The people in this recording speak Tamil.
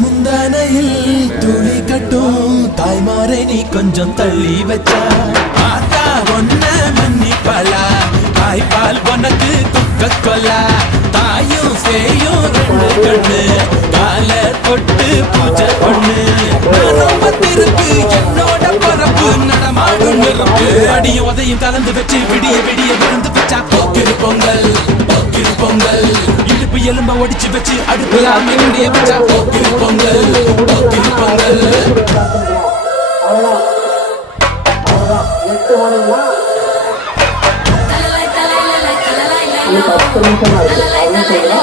முந்தானையில் துளி கட்டும் தாய்மாரை நீ கொஞ்சம் தள்ளி வச்சா ஆத்தா ஒன்ன மன்னிப்பலா தாய்ப்பால் உனக்கு துக்க கொல்லா தாயும் சேயும் ரெண்டு கண்ணு கால தொட்டு பூஜை பண்ணு ரொம்ப திருப்பு என்னோட பரப்பு நடமாடும் நெருப்பு அடியும் உதையும் கலந்து வச்சு விடிய விடிய விழுந்து வச்சா போக்கிரு பொங்கல் போக்கிரு பொங்கல் இடுப்பு எலும்ப ஒடிச்சு வச்சு அடுப்புல அமைய வச்சா போக்கிரு பொங்கல் போக்கிரு பொங்கல். 10 நிமிஷம்